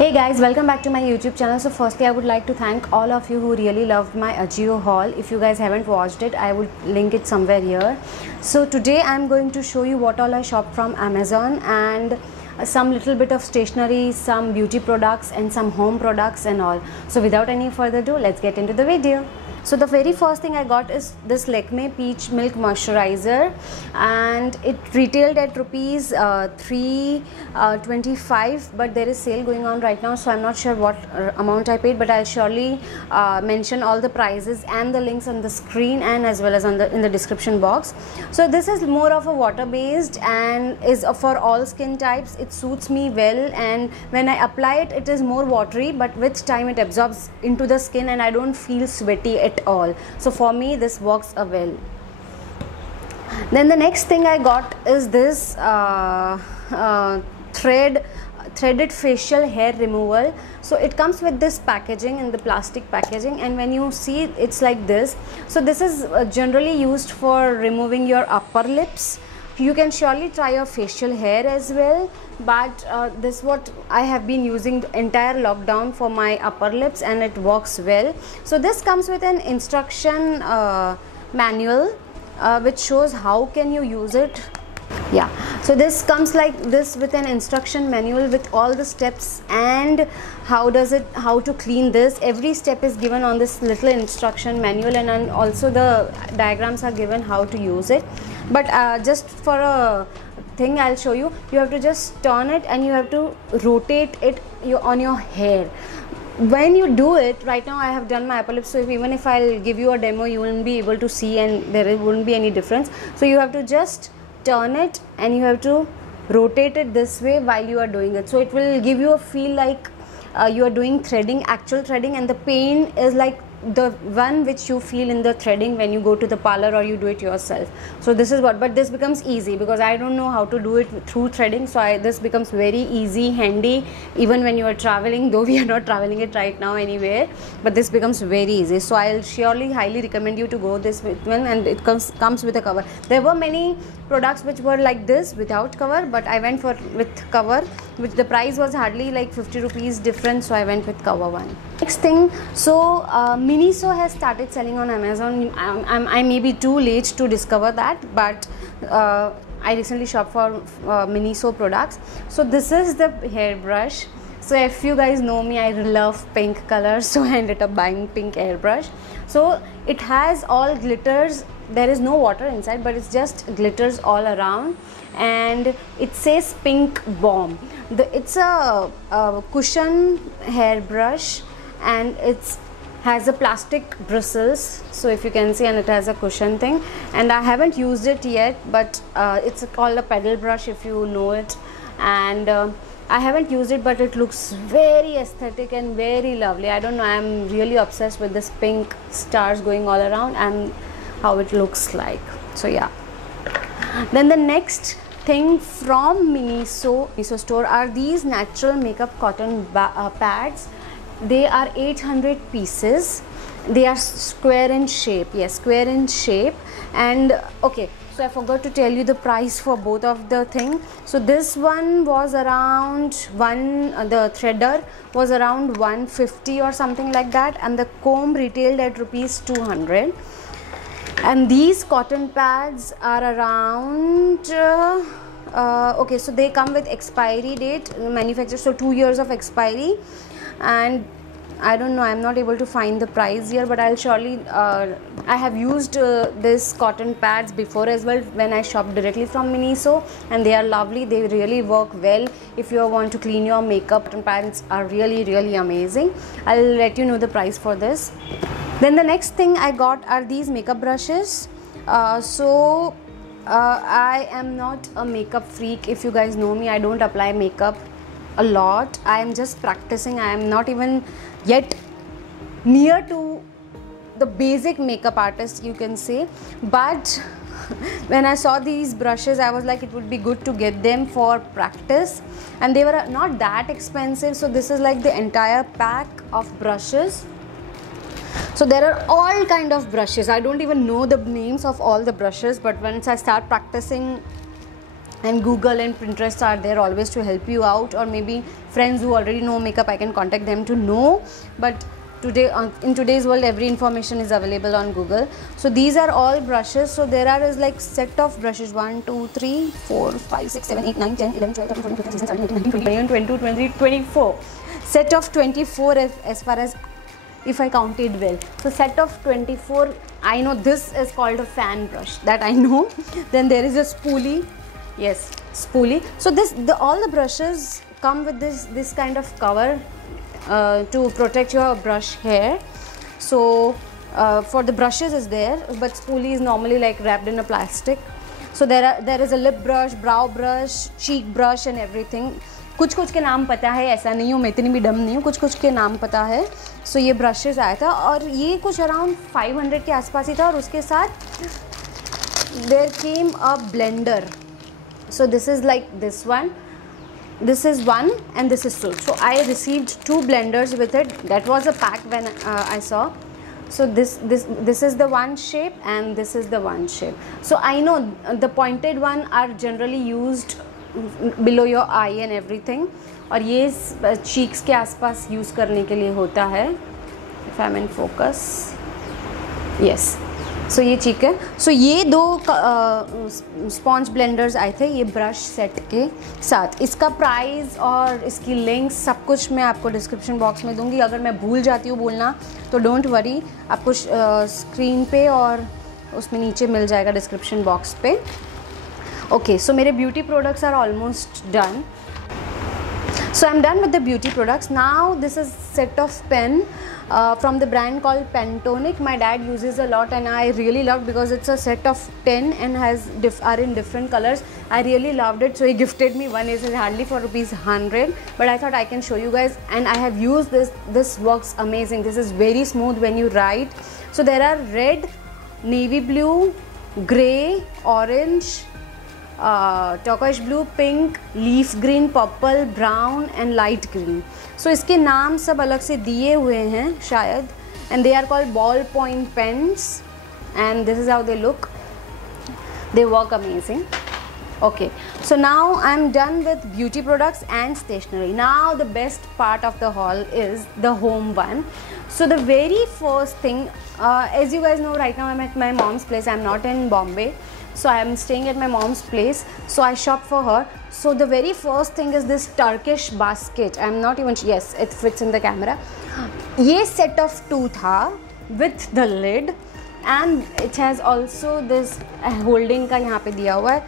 Hey guys, welcome back to my YouTube channel. So firstly I would like to thank all of you who really loved my Ajio haul. If you guys haven't watched it, I would link it somewhere here. So today I'm going to show you what all I shopped from Amazon and some little bit of stationery, some beauty products and some home products and all. So without any further ado, let's get into the video. So the very first thing I got is this Lakme Peach Milk Moisturizer, and it retailed at rupees 325, but there is sale going on right now, so I'm not sure what amount I paid, but I'll surely mention all the prices and the links on the screen and as well as on in the description box. So this is more of a water based and is for all skin types. It suits me well, and when I apply it, it is more watery, but with time it absorbs into the skin and I don't feel sweaty at all. So for me this works well. Then the next thing I got is this threaded facial hair removal. So it comes with this packaging, in the plastic packaging, and when you see it's like this. So this is generally used for removing your upper lips. You can surely try your facial hair as well, but this is what I have been using the entire lockdown for my upper lips, and it works well. So this comes with an instruction manual which shows how can you use it. Yeah, so this comes like this with an instruction manual with all the steps and how to clean this. Every step is given on this little instruction manual, and also the diagrams are given how to use it. But just for a thing I'll show you, you have to just turn it and you have to rotate it on your hair. When you do it, right now I have done my upper lips, so even if I'll give you a demo, you won't be able to see and there won't be any difference. So you have to just turn it and you have to rotate it this way while you are doing it, so it will give you a feel like you are doing threading, actual threading, and the pain is like the one which you feel in the threading when you go to the parlor or you do it yourself. So this is what, but this becomes easy because I don't know how to do it through threading, so this becomes very easy, handy, even when you are traveling, though we are not traveling it right now anywhere, but this becomes very easy. So I'll surely highly recommend you to go this one, and it comes with a cover. There were many products which were like this without cover, but I went for with cover, which the price was hardly like 50 rupees difference, so I went with cover one. Next thing, so Miniso has started selling on Amazon. I may be too late to discover that, but I recently shopped for Miniso products. So this is the hairbrush. So if you guys know me, I love pink color, so I ended up buying pink hairbrush. So it has all glitters. There is no water inside, but it's just glitters all around, and it says Pink Bomb. It's a cushion hairbrush, and it has a plastic bristles, so if you can see, and it has a cushion thing, and I haven't used it yet, but it's called a pedal brush if you know it, and I haven't used it, but it looks very aesthetic and very lovely. I don't know, I'm really obsessed with this pink stars going all around and how it looks like. So yeah, then the next thing from Miniso store are these natural makeup cotton pads. They are 800 pieces. They are square in shape. Yes, square in shape. And okay, so I forgot to tell you the price for both of the thing. So this one was around the threader was around 150 or something like that, and the comb retailed at rupees 200. And these cotton pads are around okay, so they come with expiry date, manufacturer, so 2 years of expiry, and I don't know, I'm not able to find the price here, but I'll surely I have used this cotton pads before as well when I shopped directly from Miniso, and they are lovely. They really work well if you want to clean your makeup. Cotton pads are really amazing. I'll let you know the price for this. Then the next thing I got are these makeup brushes. I am not a makeup freak. If you guys know me, I don't apply makeup a lot. I am just practicing. I am not even yet near to the basic makeup artist, you can say, but when I saw these brushes, I was like, it would be good to get them for practice, and they were not that expensive. So this is like the entire pack of brushes. So there are all kind of brushes. I don't even know the names of all the brushes, but once I start practicing and Google and Pinterest are there always to help you out, or maybe friends who already know makeup, I can contact them to know. But today in today's world every information is available on Google. So these are all brushes. So there are is like set of brushes 1 2 3 4 5 6 7 8 9 10 11 12 13 14 15 16 17 18 19 20 21 22 23 24 set of 24 as far as if I counted well. So set of 24, I know this is called a fan brush, that I know. Then there is a spoolie. Yes, spoolie. So all the brushes come with this kind of cover to protect your brush hair. So for the brushes is there, but spoolie is normally like wrapped in a plastic. So there is a lip brush, brow brush, cheek brush and everything. कुछ कुछ के नाम पता है, ऐसा नहीं हूँ मैं इतनी भी डम नहीं हूँ, कुछ कुछ के नाम पता है. सो ये ब्रशेस आया था और ये कुछ अराउंड 500 के आसपास ही था. और उसके साथ there came a blender. So this is like this one, this is one and this is two. So I received 2 blenders with it. That was a pack when I saw. So this is the one shape and this is the one shape. So I know the pointed one are generally used below your eye and everything, और ये cheeks के आसपास use करने के लिए होता है. If I'm in focus, yes. सो ये चीक है. सो ये 2 स्पॉन्ज ब्लेंडर्स आए थे ये ब्रश सेट के साथ. इसका प्राइस और इसकी लिंक्स सब कुछ मैं आपको डिस्क्रिप्शन बॉक्स में दूंगी. अगर मैं भूल जाती हूँ बोलना तो डोंट वरी, आपको स्क्रीन पे और उसमें नीचे मिल जाएगा डिस्क्रिप्शन बॉक्स पे. ओके, सो मेरे beauty products are almost done. So I'm done with the beauty products. Now this is set of pen from the brand called Pantone. My dad uses a lot and I really loved because it's a set of 10 and are in different colors. I really loved it, so he gifted me one. Is hardly for ₹100, but I thought I can show you guys, and I have used this. This works amazing. This is very smooth when you write. So there are red, navy blue, grey, orange, turquoise blue, pink, leaf green, purple, brown and light green. So इसके नाम सब अलग से दिए हुए हैं शायद, and they are called ball point pens, and this is how they look. They work amazing. Okay, so now I'm done with beauty products and stationery. Now the best part of the haul is the home one. So the very first thing, as you guys know, right now I'm at my mom's place. I'm not in Bombay. So I am staying at my mom's place, so I shop for her. So the very first thing is this Turkish basket. I'm not even, yes, it fits in the camera. ये set of 2 था with the lid, and it has also this holding का यहाँ पे दिया हुआ है.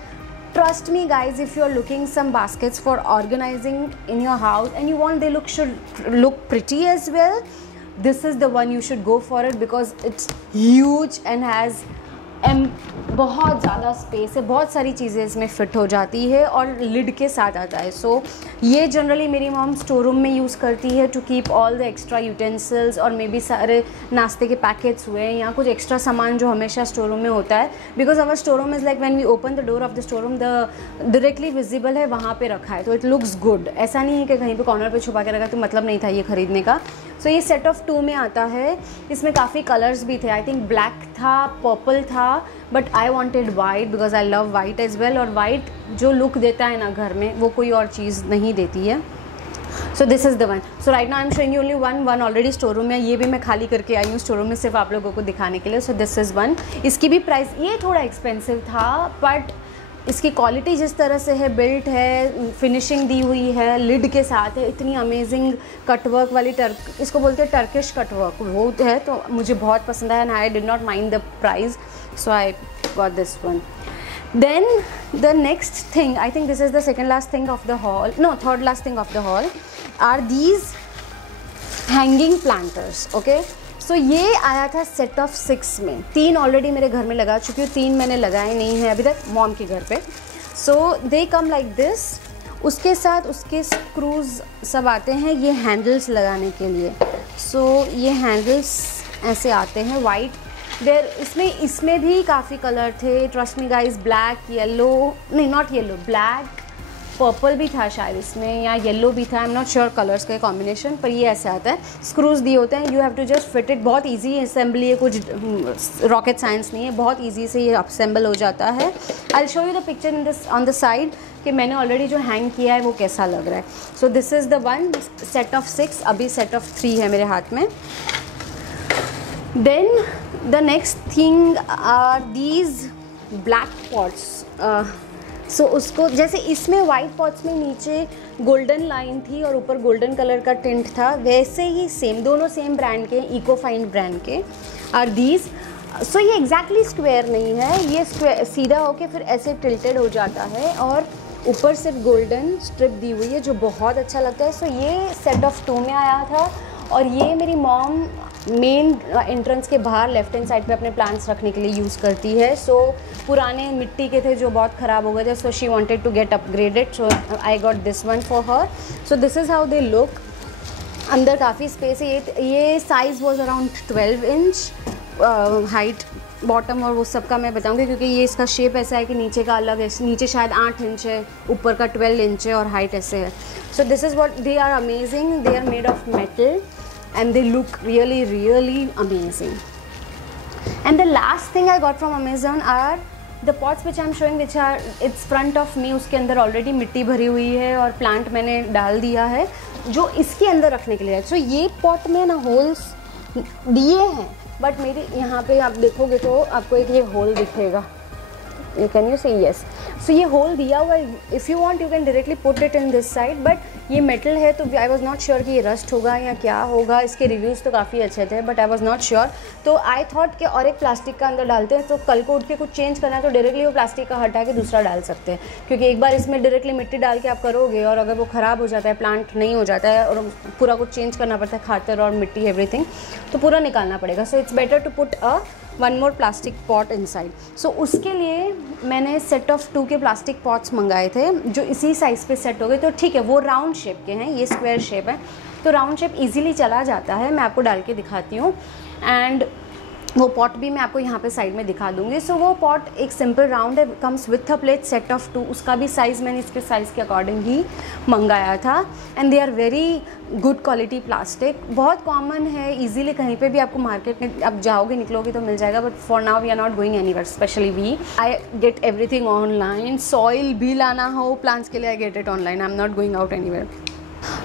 Trust me guys, if you are looking some baskets for organizing in your house and you want they should look pretty as well, this is the one you should go for it because it's huge and has बहुत ज़्यादा space है. बहुत सारी चीज़ें इसमें fit हो जाती है और लिड के साथ आता है. सो ये जनरली मेरी मॉम स्टोर रूम में यूज़ करती है to keep all the extra utensils और मे बी सारे नाश्ते के पैकेट्स हुए या कुछ एक्स्ट्रा सामान जो हमेशा स्टोर रूम में होता है. Because our store room is like when we open the door of the store room the directly visible है, वहाँ पे रखा है, तो इट लुक्स गुड. ऐसा नहीं है कि कहीं पे कॉर्नर पे छुपा के रखा, तो मतलब नहीं था ये ख़रीदने का. सो ये सेट ऑफ 2 में आता है. इसमें काफ़ी कलर्स भी थे. आई थिंक ब्लैक था, पर्पल था, but I wanted white because I love white as well. और वाइट जो लुक देता है ना घर में, वो कोई और चीज़ नहीं देती है. So this is the one. So right now I am showing you only one already store room में. ये भी मैं खाली करके आई हूँ स्टोर रूम में सिर्फ आप लोगों को दिखाने के लिए. सो दिस इज़ वन. इसकी भी प्राइस ये थोड़ा एक्सपेंसिव था, बट इसकी क्वालिटी जिस तरह से है, बिल्ट है, फिनिशिंग दी हुई है, लिड के साथ है, इतनी अमेजिंग कटवर्क वाली इसको बोलते हैं टर्किश कटवर्क, वो है, तो मुझे बहुत पसंद आया. And I did not mind the price, so I got this one. Then the next thing, I think this is the second last thing of the haul, no, third last thing of the haul, are these hanging planters. Okay, so ये आया था set of 6 में. 3 already मेरे घर में लगा चुकी हूँ, 3 मैंने लगाए नहीं है अभी तक मॉम के घर पे. So they come like this. उसके साथ उसके स्क्रूज सब आते हैं ये हैंडल्स लगाने के लिए. So ये हैंडल्स ऐसे आते हैं वाइट. इसमें भी काफ़ी कलर थे. Trust me guys, black, yellow, नहीं नॉट येलो, ब्लैक, पर्पल भी था शायद इसमें, या येलो भी था, I am not sure colours का कॉम्बिनेशन, पर ये ऐसे आता है, स्क्रूज दिए होते हैं, you have to just fit it, बहुत ईजी असेंबली है, कुछ रॉकेट साइंस नहीं है, बहुत ईजी से ये असेंबल हो जाता है। I show you the picture in this on the side कि मैंने ऑलरेडी जो हैंग किया है वो कैसा लग रहा है। So this is the one set of 6, अभी सेट ऑफ 3 है मेरे हाथ में। Then the next thing are these black pots. So उसको जैसे इसमें वाइट पॉट्स में नीचे गोल्डन लाइन थी और ऊपर गोल्डन कलर का टिंट था, वैसे ही सेम, दोनों सेम ब्रांड के, इको फाइन ब्रांड के आर दीज। सो ये एग्जैक्टली स्क्वायर नहीं है, ये स्क्वायर सीधा होके फिर ऐसे टिल्टेड हो जाता है और ऊपर सिर्फ गोल्डन स्ट्रिप दी हुई है जो बहुत अच्छा लगता है। सो ये सेट ऑफ 2 में आया था और ये मेरी मॉम मेन एंट्रेंस के बाहर लेफ्ट हैंड साइड पे अपने प्लांट्स रखने के लिए यूज़ करती है। सो पुराने मिट्टी के थे जो बहुत ख़राब हो गए थे, so she wanted to get upgraded, so I got this one for her. So this is how they look. अंदर काफ़ी स्पेस है। ये size was around 12 inch height, bottom और वो सब का मैं बताऊंगी क्योंकि ये इसका शेप ऐसा है कि नीचे का अलग है, नीचे शायद 8 इंच है, ऊपर का 12 इंच है और हाइट ऐसे है। So this is what they are amazing, they are made of metal and they look really really amazing. And the last thing I got from Amazon are the pots which I'm showing, which are it's front of me, उसके अंदर already मिट्टी भरी हुई है और plant मैंने डाल दिया है जो इसके अंदर रखने के लिए है। सो ये पॉट में ना होल्स दिए हैं, बट मेरे यहाँ पे आप देखोगे तो आपको एक ये होल दिखेगा, कैन यू से यस। सो ये होल दिया हुआ है, if you want you can directly put it in this side, but ये मेटल है तो आई वॉज नॉट श्योर कि ये रस्ट होगा या क्या होगा। इसके रिव्यूज़ तो काफ़ी अच्छे थे but I was not sure, तो आई थॉट कि और एक प्लास्टिक का अंदर डालते हैं, तो कल को उठ के कुछ चेंज करना है तो डायरेक्टली वो प्लास्टिक का हटा के दूसरा डाल सकते हैं, क्योंकि एक बार इसमें डायरेक्टली मिट्टी डाल के आप करोगे और अगर वो ख़राब हो जाता है, प्लांट नहीं हो जाता है और पूरा कुछ चेंज करना पड़ता है, खातर और मिट्टी एवरीथिंग, तो पूरा निकालना पड़ेगा। So it's better to put one more plastic pot inside. So उसके लिए मैंने सेट ऑफ 2 के प्लास्टिक पॉट्स मंगाए थे जो इसी साइज़ पे सेट हो गए। तो ठीक है, वो राउंड शेप के हैं, ये स्क्वायर शेप है, तो राउंड शेप इजीली चला जाता है। मैं आपको डाल के दिखाती हूँ एंड वो पॉट भी मैं आपको यहाँ पे साइड में दिखा दूँगी। सो वो पॉट एक सिंपल राउंड है, comes with a plate, set of 2, उसका भी साइज़ मैंने इसके साइज़ के अकॉर्डिंग ही मंगाया था। And they are very good quality plastic, बहुत कॉमन है, इजीली कहीं पे भी आपको मार्केट में आप जाओगे निकलोगे तो मिल जाएगा, but for now we are not going anywhere, specially we I get everything online. Soil भी लाना हो प्लांट्स के लिए, I get it online, I am not going out anywhere.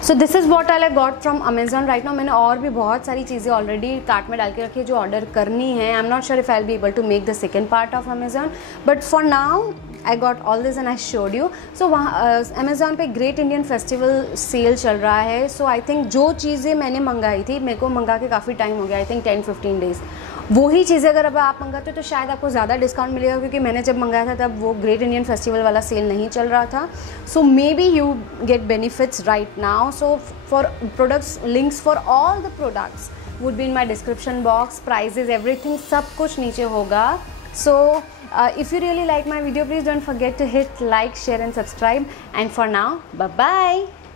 So this is what I got from Amazon right now. मैंने और भी बहुत सारी चीज़ें ऑलरेडी कार्ट में डाल के रखी है जो ऑर्डर करनी है। I am not sure if I will be able to make the second part of Amazon, but for now I got all this and I showed you. So वहाँ Amazon पे ग्रेट इंडियन फेस्टिवल सेल चल रहा है। सो I think जो चीज़ें मैंने मंगाई थी, मेरे को मंगा के काफ़ी टाइम हो गया, आई थिंक 10-15 डेज़, वही चीज़ें अगर अब आप मंगाते हो तो शायद आपको ज़्यादा डिस्काउंट मिलेगा, क्योंकि मैंने जब मंगाया था तब वो ग्रेट इंडियन फेस्टिवल वाला सेल नहीं चल रहा था। So maybe you get benefits right now. So for products, links for all the products would be in my description box, prices everything सब कुछ नीचे होगा। So if you really like my video, please don't forget to hit like, share and subscribe, and for now, bye bye.